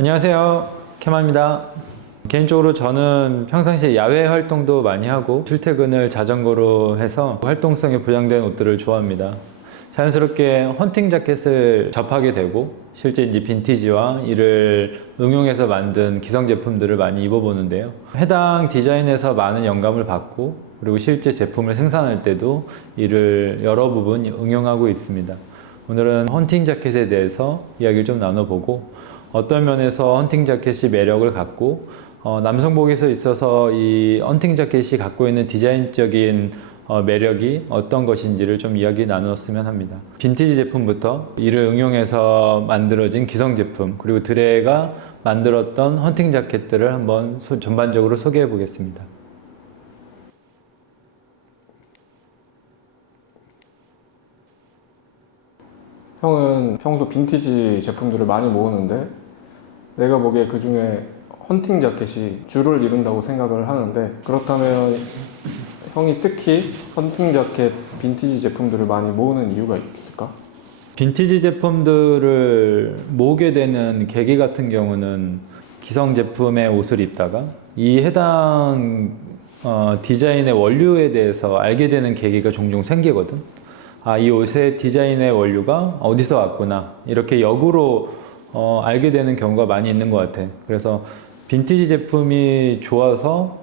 안녕하세요, 케마입니다. 개인적으로 저는 평상시에 야외 활동도 많이 하고 출퇴근을 자전거로 해서 활동성이 보장된 옷들을 좋아합니다. 자연스럽게 헌팅 자켓을 접하게 되고 실제 이제 빈티지와 이를 응용해서 만든 기성 제품들을 많이 입어보는데요. 해당 디자인에서 많은 영감을 받고 그리고 실제 제품을 생산할 때도 이를 여러 부분 응용하고 있습니다. 오늘은 헌팅 자켓에 대해서 이야기를 좀 나눠보고 어떤 면에서 헌팅 자켓이 매력을 갖고 남성복에서 있어서 이 헌팅 자켓이 갖고 있는 디자인적인 매력이 어떤 것인지를 좀 이야기 나눴으면 합니다. 빈티지 제품부터 이를 응용해서 만들어진 기성 제품 그리고 드레가 만들었던 헌팅 자켓들을 한번 전반적으로 소개해 보겠습니다. 형은 평소 빈티지 제품들을 많이 모으는데 내가 보기에 그 중에 헌팅 자켓이 주를 이룬다고 생각을 하는데, 그렇다면 형이 특히 헌팅 자켓 빈티지 제품들을 많이 모으는 이유가 있을까? 빈티지 제품들을 모으게 되는 계기 같은 경우는 기성 제품의 옷을 입다가 이 해당 디자인의 원료에 대해서 알게 되는 계기가 종종 생기거든. 이 옷의 디자인의 원료가 어디서 왔구나, 이렇게 역으로 알게 되는 경우가 많이 있는 것 같아. 그래서 빈티지 제품이 좋아서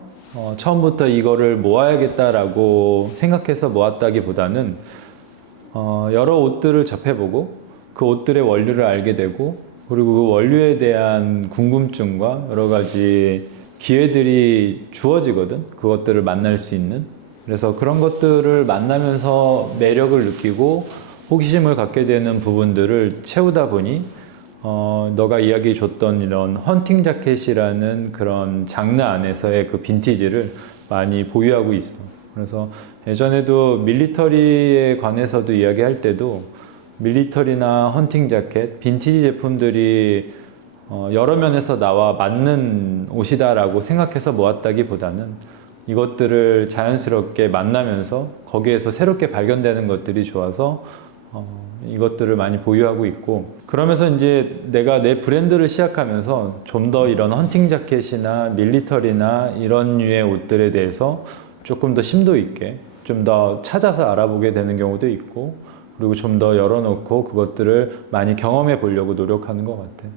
처음부터 이거를 모아야겠다라고 생각해서 모았다기보다는 여러 옷들을 접해보고 그 옷들의 원료를 알게 되고 그리고 그 원료에 대한 궁금증과 여러 가지 기회들이 주어지거든. 그것들을 만날 수 있는. 그래서 그런 것들을 만나면서 매력을 느끼고 호기심을 갖게 되는 부분들을 채우다 보니 너가 이야기 줬던 이런 헌팅 자켓이라는 그런 장르 안에서의 그 빈티지를 많이 보유하고 있어. 그래서 예전에도 밀리터리에 관해서도 이야기할 때도 밀리터리나 헌팅 자켓, 빈티지 제품들이 여러 면에서 나와 맞는 옷이다라고 생각해서 모았다기보다는 이것들을 자연스럽게 만나면서 거기에서 새롭게 발견되는 것들이 좋아서 이것들을 많이 보유하고 있고, 그러면서 이제 내가 내 브랜드를 시작하면서 좀 더 이런 헌팅 자켓이나 밀리터리나 이런 류의 옷들에 대해서 조금 더 심도 있게 좀 더 찾아서 알아보게 되는 경우도 있고, 그리고 좀 더 열어놓고 그것들을 많이 경험해 보려고 노력하는 것 같아.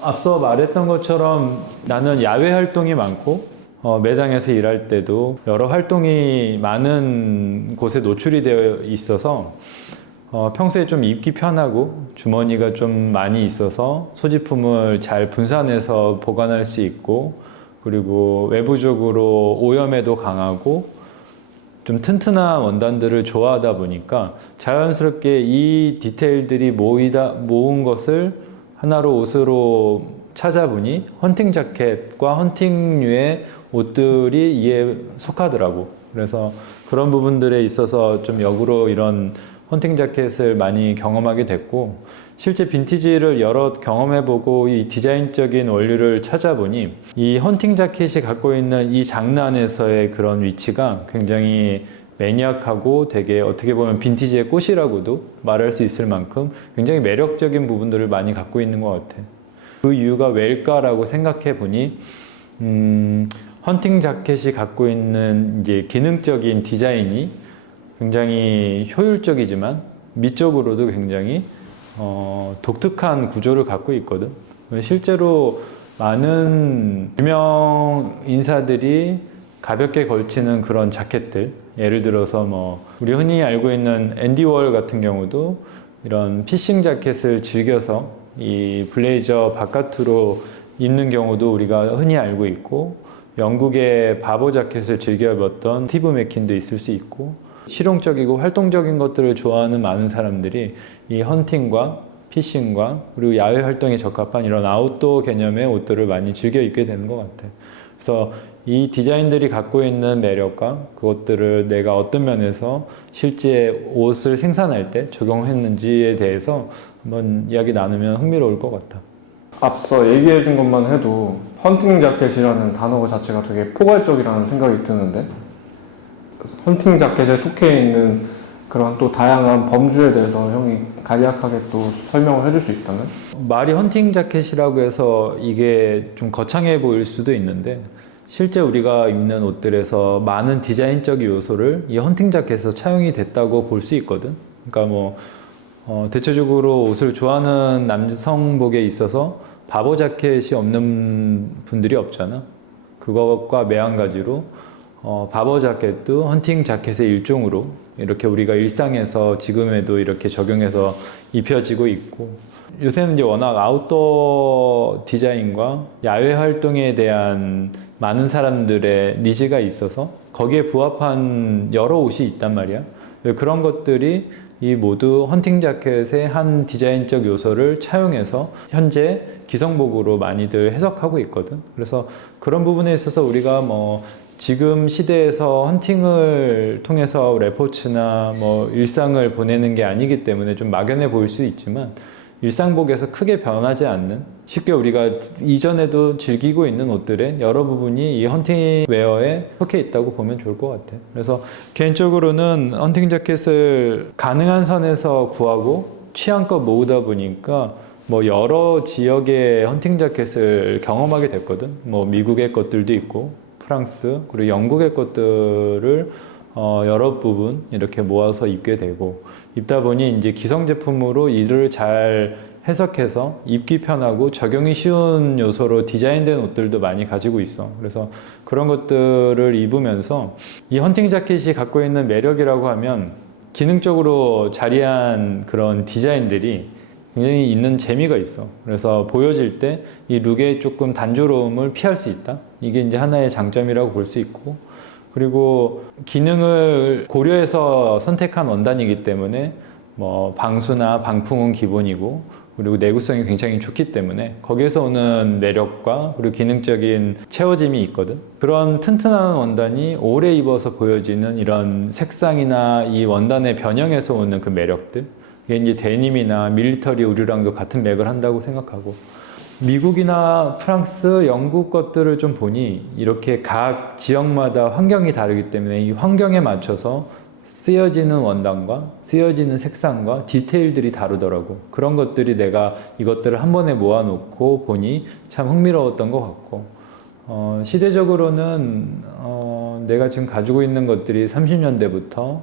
앞서 말했던 것처럼 나는 야외 활동이 많고 매장에서 일할 때도 여러 활동이 많은 곳에 노출이 되어 있어서 평소에 좀 입기 편하고 주머니가 좀 많이 있어서 소지품을 잘 분산해서 보관할 수 있고, 그리고 외부적으로 오염에도 강하고 좀 튼튼한 원단들을 좋아하다 보니까 자연스럽게 이 디테일들이 모은 것을 하나로 옷으로 찾아보니 헌팅 자켓과 헌팅류의 옷들이 이에 속하더라고. 그래서 그런 부분들에 있어서 좀 역으로 이런 헌팅 자켓을 많이 경험하게 됐고, 실제 빈티지를 여러 경험해보고 이 디자인적인 원료를 찾아보니 이 헌팅 자켓이 갖고 있는 이 장르 안에서의 그런 위치가 굉장히 매니악하고 되게 어떻게 보면 빈티지의 꽃이라고도 말할 수 있을 만큼 굉장히 매력적인 부분들을 많이 갖고 있는 것 같아. 그 이유가 왜일까라고 생각해 보니 헌팅 자켓이 갖고 있는 이제 기능적인 디자인이 굉장히 효율적이지만 미적으로도 굉장히 독특한 구조를 갖고 있거든. 실제로 많은 유명 인사들이 가볍게 걸치는 그런 자켓들, 예를 들어서 뭐 우리 흔히 알고 있는 앤디 월 같은 경우도 이런 피싱 자켓을 즐겨서 이 블레이저 바깥으로 입는 경우도 우리가 흔히 알고 있고, 영국의 바보 자켓을 즐겨 입었던 스티브 맥킨도 있을 수 있고, 실용적이고 활동적인 것들을 좋아하는 많은 사람들이 이 헌팅과 피싱과 그리고 야외 활동에 적합한 이런 아웃도어 개념의 옷들을 많이 즐겨 입게 되는 것 같아. 그래서 이 디자인들이 갖고 있는 매력과 그것들을 내가 어떤 면에서 실제 옷을 생산할 때 적용했는지에 대해서 한번 이야기 나누면 흥미로울 것 같아. 앞서 얘기해 준 것만 해도 헌팅 자켓이라는 단어 자체가 되게 포괄적이라는 생각이 드는데, 헌팅 자켓에 속해 있는 그런 또 다양한 범주에 대해서 형이 간략하게 또 설명을 해줄 수 있다면? 말이 헌팅 자켓이라고 해서 이게 좀 거창해 보일 수도 있는데 실제 우리가 입는 옷들에서 많은 디자인적 요소를 이 헌팅 자켓에서 차용이 됐다고 볼 수 있거든. 그러니까 뭐 대체적으로 옷을 좋아하는 남성복에 있어서 바보 자켓이 없는 분들이 없잖아. 그것과 매한가지로 바버 자켓도 헌팅 자켓의 일종으로 이렇게 우리가 일상에서 지금에도 이렇게 적용해서 입혀지고 있고, 요새는 이제 워낙 아웃도어 디자인과 야외 활동에 대한 많은 사람들의 니즈가 있어서 거기에 부합한 여러 옷이 있단 말이야. 그런 것들이 이 모두 헌팅 자켓의 한 디자인적 요소를 차용해서 현재 기성복으로 많이들 해석하고 있거든. 그래서 그런 부분에 있어서 우리가 뭐 지금 시대에서 헌팅을 통해서 레포츠나 뭐 일상을 보내는 게 아니기 때문에 좀 막연해 보일 수 있지만 일상복에서 크게 변하지 않는, 쉽게 우리가 이전에도 즐기고 있는 옷들의 여러 부분이 이 헌팅 웨어에 속해 있다고 보면 좋을 것 같아. 그래서 개인적으로는 헌팅 자켓을 가능한 선에서 구하고 취향껏 모으다 보니까 뭐 여러 지역의 헌팅 자켓을 경험하게 됐거든. 뭐 미국의 것들도 있고 프랑스 그리고 영국의 것들을 여러 부분 이렇게 모아서 입게 되고, 입다 보니 이제 기성 제품으로 이를 잘 해석해서 입기 편하고 적용이 쉬운 요소로 디자인된 옷들도 많이 가지고 있어. 그래서 그런 것들을 입으면서 이 헌팅 자켓이 갖고 있는 매력이라고 하면 기능적으로 자리한 그런 디자인들이 굉장히 있는 재미가 있어. 그래서 보여질 때 이 룩의 조금 단조로움을 피할 수 있다. 이게 이제 하나의 장점이라고 볼 수 있고, 그리고 기능을 고려해서 선택한 원단이기 때문에 뭐 방수나 방풍은 기본이고, 그리고 내구성이 굉장히 좋기 때문에 거기에서 오는 매력과 그리고 기능적인 채워짐이 있거든. 그런 튼튼한 원단이 오래 입어서 보여지는 이런 색상이나 이 원단의 변형에서 오는 그 매력들, 이게 이제 데님이나 밀리터리 의류랑도 같은 맥을 한다고 생각하고, 미국이나 프랑스, 영국 것들을 좀 보니 이렇게 각 지역마다 환경이 다르기 때문에 이 환경에 맞춰서 쓰여지는 원단과 쓰여지는 색상과 디테일들이 다르더라고. 그런 것들이 내가 이것들을 한 번에 모아놓고 보니 참 흥미로웠던 것 같고, 시대적으로는 내가 지금 가지고 있는 것들이 30년대부터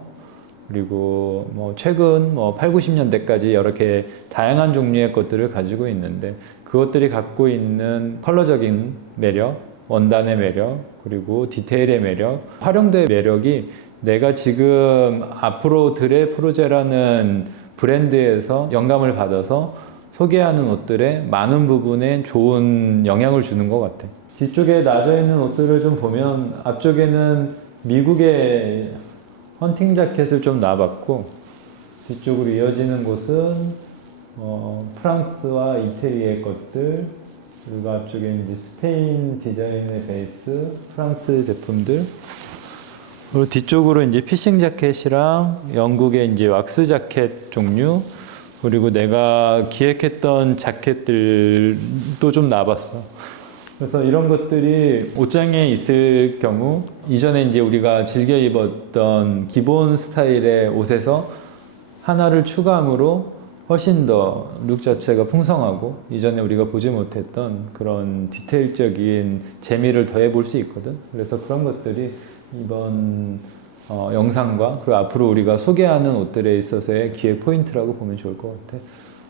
그리고 뭐 최근 뭐 8, 90년대까지 여러 개 다양한 종류의 것들을 가지고 있는데, 그것들이 갖고 있는 컬러적인 매력, 원단의 매력, 그리고 디테일의 매력, 활용도의 매력이 내가 지금 앞으로 드레프로제라는 브랜드에서 영감을 받아서 소개하는 옷들의 많은 부분에 좋은 영향을 주는 것 같아. 뒤쪽에 나져 있는 옷들을 좀 보면 앞쪽에는 미국의 헌팅 자켓을 좀 놔봤고, 뒤쪽으로 이어지는 곳은 프랑스와 이태리의 것들, 그리고 앞쪽에 이제 스페인 디자인의 베이스, 프랑스 제품들, 그리고 뒤쪽으로 이제 피싱 자켓이랑 영국의 이제 왁스 자켓 종류, 그리고 내가 기획했던 자켓들도 좀 놔봤어. 그래서 이런 것들이 옷장에 있을 경우 이전에 이제 우리가 즐겨 입었던 기본 스타일의 옷에서 하나를 추가함으로 훨씬 더 룩 자체가 풍성하고 이전에 우리가 보지 못했던 그런 디테일적인 재미를 더해 볼 수 있거든. 그래서 그런 것들이 이번 영상과 그리고 앞으로 우리가 소개하는 옷들에 있어서의 기획 포인트라고 보면 좋을 것 같아.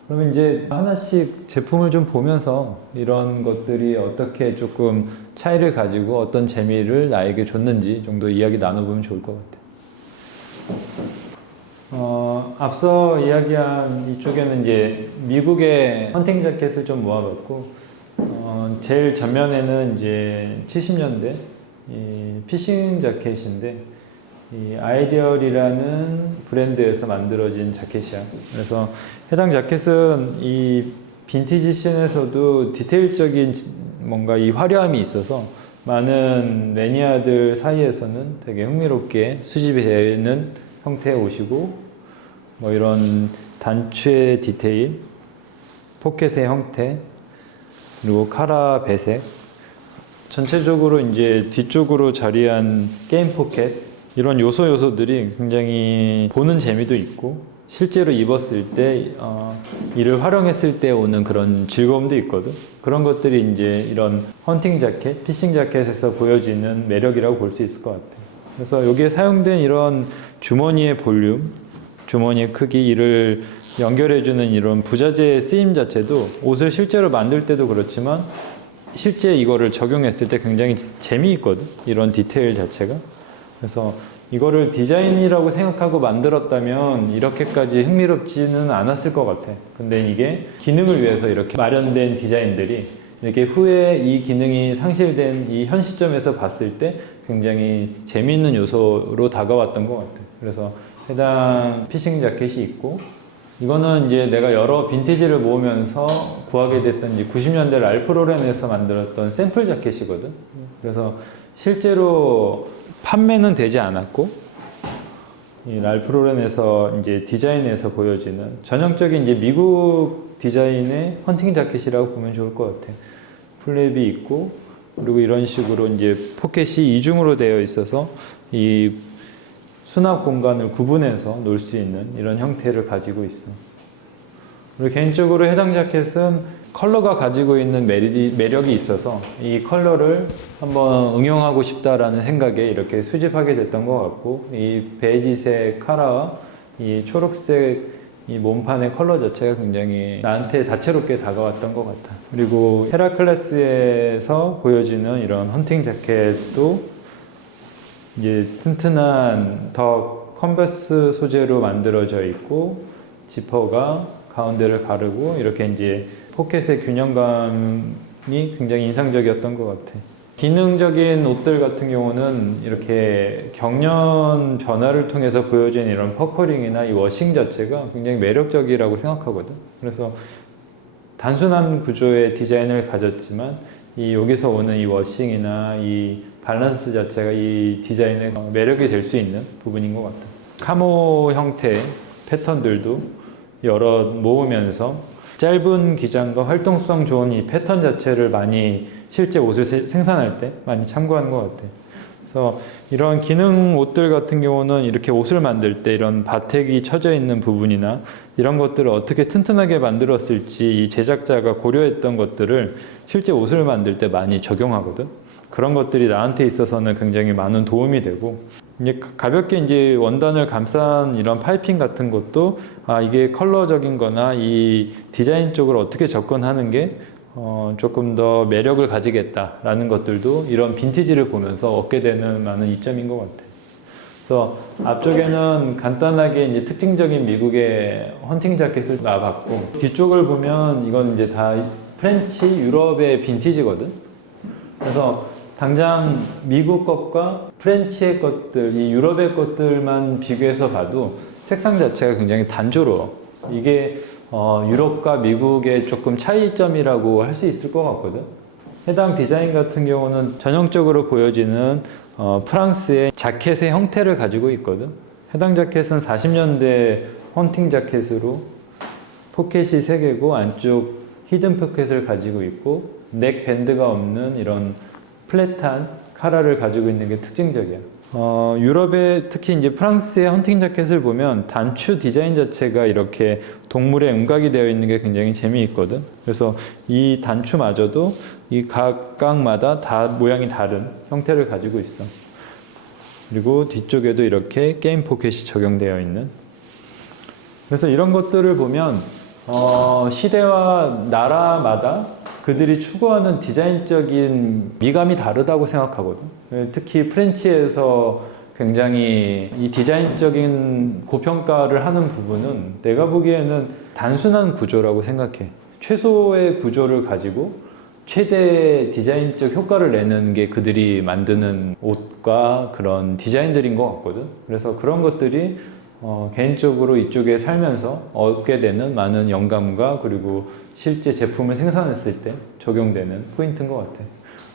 그러면 이제 하나씩 제품을 좀 보면서 이런 것들이 어떻게 조금 차이를 가지고 어떤 재미를 나에게 줬는지 정도 이야기 나눠보면 좋을 것 같아. 앞서 이야기한 이쪽에는 이제 미국의 헌팅 자켓을 좀 모아봤고, 제일 전면에는 이제 70년대 이 피싱 자켓인데, 이 아이디얼이라는 브랜드에서 만들어진 자켓이야. 그래서 해당 자켓은 이 빈티지 씬에서도 디테일적인 뭔가 이 화려함이 있어서 많은 매니아들 사이에서는 되게 흥미롭게 수집이 되는 형태의 옷이고, 뭐 이런 단추의 디테일, 포켓의 형태, 그리고 카라 배색, 전체적으로 이제 뒤쪽으로 자리한 게임 포켓, 이런 요소들이 굉장히 보는 재미도 있고 실제로 입었을 때 이를 활용했을 때 오는 그런 즐거움도 있거든. 그런 것들이 이제 이런 헌팅 자켓, 피싱 자켓에서 보여지는 매력이라고 볼 수 있을 것 같아. 그래서 여기에 사용된 이런 주머니의 볼륨, 주머니의 크기, 이를 연결해주는 이런 부자재의 쓰임 자체도 옷을 실제로 만들 때도 그렇지만 실제 이거를 적용했을 때 굉장히 재미있거든. 이런 디테일 자체가. 그래서 이거를 디자인이라고 생각하고 만들었다면 이렇게까지 흥미롭지는 않았을 것 같아. 근데 이게 기능을 위해서 이렇게 마련된 디자인들이 이렇게 후에 이 기능이 상실된 이 현 시점에서 봤을 때 굉장히 재미있는 요소로 다가왔던 것 같아. 그래서 해당 피싱 자켓이 있고, 이거는 이제 내가 여러 빈티지를 모으면서 구하게 됐던 이제 90년대 랄프 로렌에서 만들었던 샘플 자켓이거든. 그래서 실제로 판매는 되지 않았고, 이 랄프 로렌에서 이제 디자인에서 보여지는 전형적인 이제 미국 디자인의 헌팅 자켓이라고 보면 좋을 것 같아. 플랩이 있고, 그리고 이런 식으로 이제 포켓이 이중으로 되어 있어서 이 수납 공간을 구분해서 놓을 수 있는 이런 형태를 가지고 있어. 그리고 개인적으로 해당 자켓은 컬러가 가지고 있는 매력이 있어서 이 컬러를 한번 응용하고 싶다라는 생각에 이렇게 수집하게 됐던 것 같고, 이 베이지색 카라와 이 초록색 이 몸판의 컬러 자체가 굉장히 나한테 다채롭게 다가왔던 것 같아. 그리고 헤라클레스에서 보여지는 이런 헌팅 자켓도 이제 튼튼한 더 컨버스 소재로 만들어져 있고, 지퍼가 가운데를 가르고 이렇게 이제 포켓의 균형감이 굉장히 인상적이었던 것 같아. 기능적인 옷들 같은 경우는 이렇게 경련 변화를 통해서 보여진 이런 퍼커링이나 이 워싱 자체가 굉장히 매력적이라고 생각하거든. 그래서 단순한 구조의 디자인을 가졌지만 이 여기서 오는 이 워싱이나 이 밸런스 자체가 이 디자인의 매력이 될 수 있는 부분인 것 같아. 카모 형태의 패턴들도 여러 모으면서 짧은 기장과 활동성 좋은 이 패턴 자체를 많이 실제 옷을 생산할 때 많이 참고하는 것 같아. 그래서 이런 기능 옷들 같은 경우는 이렇게 옷을 만들 때 이런 바택이 쳐져 있는 부분이나 이런 것들을 어떻게 튼튼하게 만들었을지 이 제작자가 고려했던 것들을 실제 옷을 만들 때 많이 적용하거든. 그런 것들이 나한테 있어서는 굉장히 많은 도움이 되고, 이제 가볍게 이제 원단을 감싼 이런 파이핑 같은 것도 이게 컬러적인 거나 이 디자인 쪽으로 어떻게 접근하는 게 조금 더 매력을 가지겠다라는 것들도 이런 빈티지를 보면서 얻게 되는 많은 이점인 것 같아요. 그래서 앞쪽에는 간단하게 이제 특징적인 미국의 헌팅 자켓을 놔봤고, 뒤쪽을 보면 이건 이제 다 프렌치, 유럽의 빈티지거든. 그래서 당장 미국 것과 프렌치의 것들, 이 유럽의 것들만 비교해서 봐도 색상 자체가 굉장히 단조로워. 이게 유럽과 미국의 조금 차이점이라고 할 수 있을 것 같거든. 해당 디자인 같은 경우는 전형적으로 보여지는 프랑스의 자켓의 형태를 가지고 있거든. 해당 자켓은 40년대 헌팅 자켓으로 포켓이 3개고 안쪽 히든 포켓을 가지고 있고 넥 밴드가 없는 이런 플랫한 카라를 가지고 있는 게 특징적이야. 유럽의 특히 이제 프랑스의 헌팅 자켓을 보면 단추 디자인 자체가 이렇게 동물의 음각이 되어 있는 게 굉장히 재미있거든. 그래서 이 단추마저도 이 각각마다 다 모양이 다른 형태를 가지고 있어. 그리고 뒤쪽에도 이렇게 게임 포켓이 적용되어 있는. 그래서 이런 것들을 보면 시대와 나라마다 그들이 추구하는 디자인적인 미감이 다르다고 생각하거든. 특히 프렌치에서 굉장히 이 디자인적인 고평가를 하는 부분은 내가 보기에는 단순한 구조라고 생각해. 최소의 구조를 가지고 최대 디자인적 효과를 내는 게 그들이 만드는 옷과 그런 디자인들인 것 같거든. 그래서 그런 것들이 개인적으로 이쪽에 살면서 얻게 되는 많은 영감과 그리고 실제 제품을 생산했을 때 적용되는 포인트인 것 같아.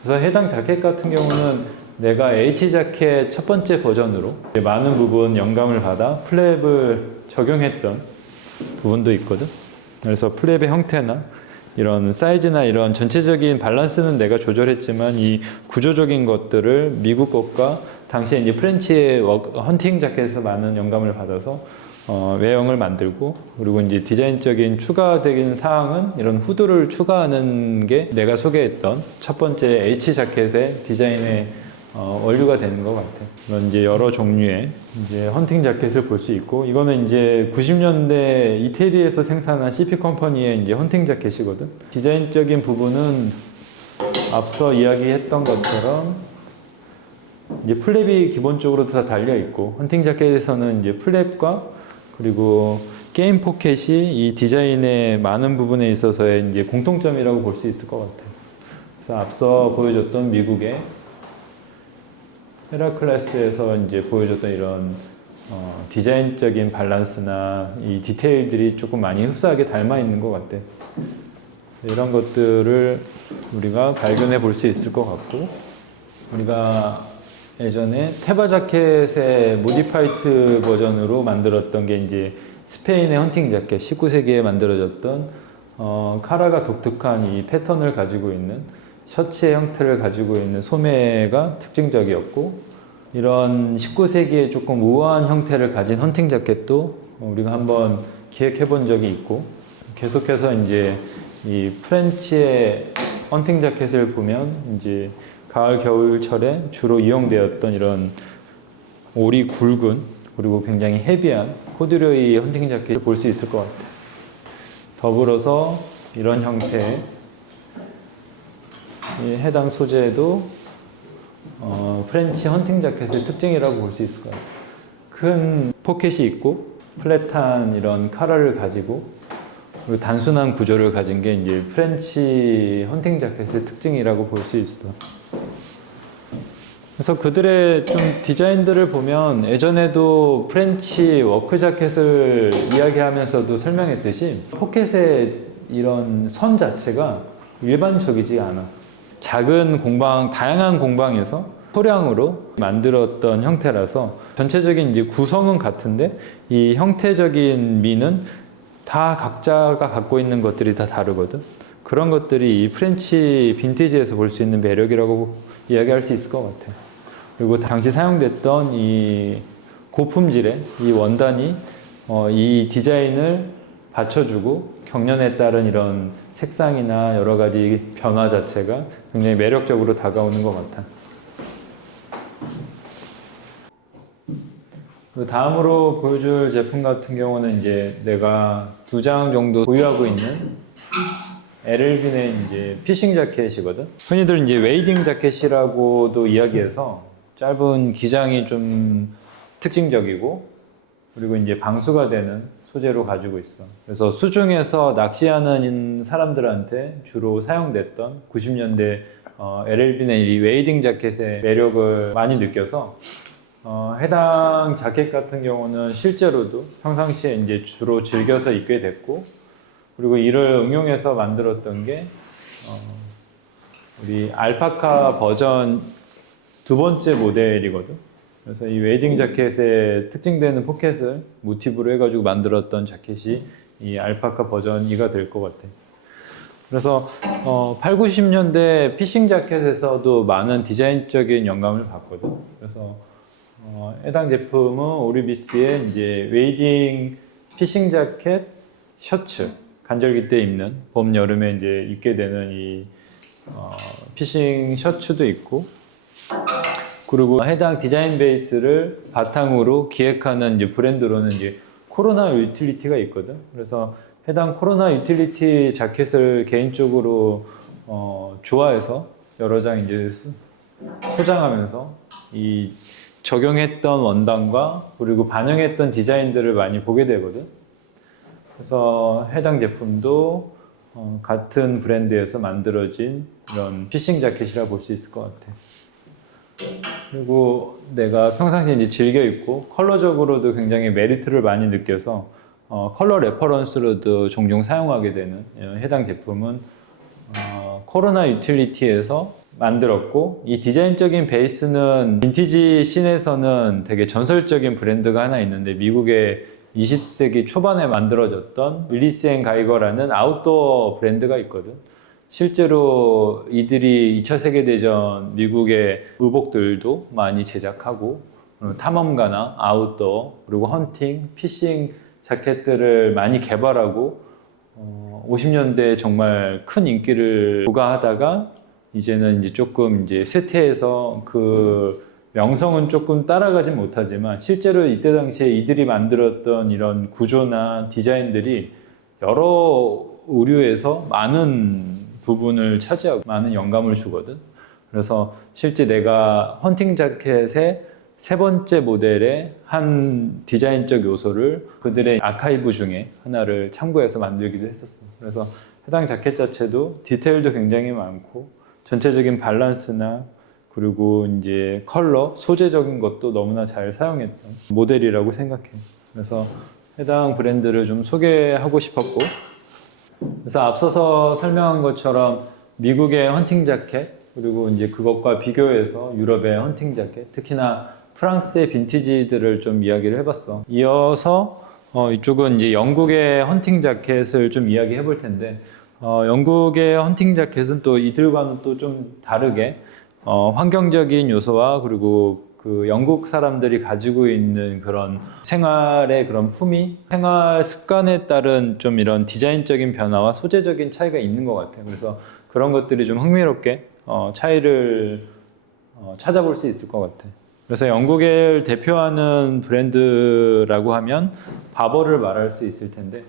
그래서 해당 자켓 같은 경우는 내가 H 자켓 첫 번째 버전으로 많은 부분 영감을 받아 플랩을 적용했던 부분도 있거든. 그래서 플랩의 형태나 이런 사이즈나 이런 전체적인 밸런스는 내가 조절했지만 이 구조적인 것들을 미국 것과 당시에 이제 프렌치의 헌팅 자켓에서 많은 영감을 받아서 외형을 만들고, 그리고 이제 디자인적인 추가적인 사항은 이런 후드를 추가하는 게 내가 소개했던 첫 번째 H 자켓의 디자인의 원류가 되는 것 같아요. 이런 이제 여러 종류의 이제 헌팅 자켓을 볼 수 있고, 이거는 이제 90년대 이태리에서 생산한 CP 컴퍼니의 이제 헌팅 자켓이거든. 디자인적인 부분은 앞서 이야기했던 것처럼 이제 플랩이 기본적으로 다 달려 있고, 헌팅 자켓에서는 이제 플랩과 그리고 게임 포켓이 이 디자인의 많은 부분에 있어서의 이제 공통점이라고 볼 수 있을 것 같아요. 그래서 앞서 보여줬던 미국의 헤라클레스에서 이제 보여줬던 이런 디자인적인 밸런스나 이 디테일들이 조금 많이 흡사하게 닮아 있는 것 같아. 이런 것들을 우리가 발견해 볼 수 있을 것 같고, 우리가 예전에 테바 자켓의 모디파이트 버전으로 만들었던 게 이제 스페인의 헌팅 자켓, 19세기에 만들어졌던 카라가 독특한 이 패턴을 가지고 있는 셔츠의 형태를 가지고 있는 소매가 특징적이었고, 이런 19세기에 조금 우아한 형태를 가진 헌팅 자켓도 우리가 한번 기획해 본 적이 있고, 계속해서 이제 이 프렌치의 헌팅 자켓을 보면 이제 가을 겨울철에 주로 이용되었던 이런 올이 굵은 그리고 굉장히 헤비한 코듀로이 헌팅 자켓을 볼 수 있을 것 같아요. 더불어서 이런 형태의 이 해당 소재도 프렌치 헌팅 자켓의 특징이라고 볼 수 있을 것 같아요. 큰 포켓이 있고 플랫한 이런 카라를 가지고, 그리고 단순한 구조를 가진 게 이제 프렌치 헌팅 자켓의 특징이라고 볼 수 있어. 그래서 그들의 좀 디자인들을 보면 예전에도 프렌치 워크 자켓을 이야기하면서도 설명했듯이 포켓의 이런 선 자체가 일반적이지 않아. 작은 공방, 다양한 공방에서 소량으로 만들었던 형태라서 전체적인 이제 구성은 같은데 이 형태적인 미는 다 각자가 갖고 있는 것들이 다 다르거든. 그런 것들이 이 프렌치 빈티지에서 볼 수 있는 매력이라고 이야기할 수 있을 것 같아요. 그리고 당시 사용됐던 이 고품질의 이 원단이 이 디자인을 받쳐주고 경련에 따른 이런 색상이나 여러 가지 변화 자체가 굉장히 매력적으로 다가오는 것 같아. 그 다음으로 보여줄 제품 같은 경우는 이제 내가 2장 정도 보유하고 있는 LL빈의 이제 피싱 자켓이거든. 흔히들 이제 웨이딩 자켓이라고도 이야기해서 짧은 기장이 좀 특징적이고, 그리고 이제 방수가 되는 소재로 가지고 있어. 그래서 수중에서 낚시하는 사람들한테 주로 사용됐던 90년대 LL빈의 이 웨이딩 자켓의 매력을 많이 느껴서 해당 자켓 같은 경우는 실제로도 평상시에 이제 주로 즐겨서 입게 됐고, 그리고 이를 응용해서 만들었던 게 우리 알파카 버전 2번째 모델이거든. 그래서 이 웨이딩 자켓에 특징되는 포켓을 모티브로 해가지고 만들었던 자켓이 이 알파카 버전 2가 될 것 같아. 그래서 8, 90년대 피싱 자켓에서도 많은 디자인적인 영감을 받거든. 그래서 해당 제품은 오리비스의 이제 웨이딩 피싱 자켓 셔츠, 간절기 때 입는, 봄 여름에 이제 입게 되는 이 피싱 셔츠도 있고, 그리고 해당 디자인 베이스를 바탕으로 기획하는 이제 브랜드로는 이제 코로나 유틸리티가 있거든. 그래서 해당 코로나 유틸리티 자켓을 개인적으로 좋아해서 여러 장 이제 소장하면서 이 적용했던 원단과 그리고 반영했던 디자인들을 많이 보게 되거든. 그래서 해당 제품도 같은 브랜드에서 만들어진 이런 피싱 자켓이라 볼 수 있을 것 같아. 그리고 내가 평상시에 이제 즐겨 입고 컬러적으로도 굉장히 메리트를 많이 느껴서 컬러 레퍼런스로도 종종 사용하게 되는 해당 제품은 코로나 유틸리티에서 만들었고, 이 디자인적인 베이스는 빈티지 씬에서는 되게 전설적인 브랜드가 하나 있는데, 미국의 20세기 초반에 만들어졌던 윌리스 앤 가이거라는 아웃도어 브랜드가 있거든. 실제로 이들이 2차 세계대전 미국의 의복들도 많이 제작하고 탐험가나 아웃도어 그리고 헌팅, 피싱 자켓들을 많이 개발하고 50년대에 정말 큰 인기를 부과하다가 이제는 이제 조금 이제 쇠퇴해서 그 명성은 조금 따라가지 못하지만 실제로 이때 당시에 이들이 만들었던 이런 구조나 디자인들이 여러 의류에서 많은 부분을 차지하고 많은 영감을 주거든. 그래서 실제 내가 헌팅 자켓의 세 번째 모델의 한 디자인적 요소를 그들의 아카이브 중에 하나를 참고해서 만들기도 했었어. 그래서 해당 자켓 자체도 디테일도 굉장히 많고 전체적인 밸런스나 그리고 이제 컬러, 소재적인 것도 너무나 잘 사용했던 모델이라고 생각해. 그래서 해당 브랜드를 좀 소개하고 싶었고, 그래서 앞서서 설명한 것처럼 미국의 헌팅 자켓, 그리고 이제 그것과 비교해서 유럽의 헌팅 자켓, 특히나 프랑스의 빈티지들을 좀 이야기를 해봤어. 이어서 이쪽은 이제 영국의 헌팅 자켓을 좀 이야기해 볼 텐데, 영국의 헌팅 자켓은 또 이들과는 또 좀 다르게 환경적인 요소와 그리고 그 영국 사람들이 가지고 있는 그런 생활의 그런 품위, 생활 습관에 따른 좀 이런 디자인적인 변화와 소재적인 차이가 있는 것 같아요. 그래서 그런 것들이 좀 흥미롭게 차이를 찾아볼 수 있을 것 같아요. 그래서 영국을 대표하는 브랜드라고 하면 바버를 말할 수 있을 텐데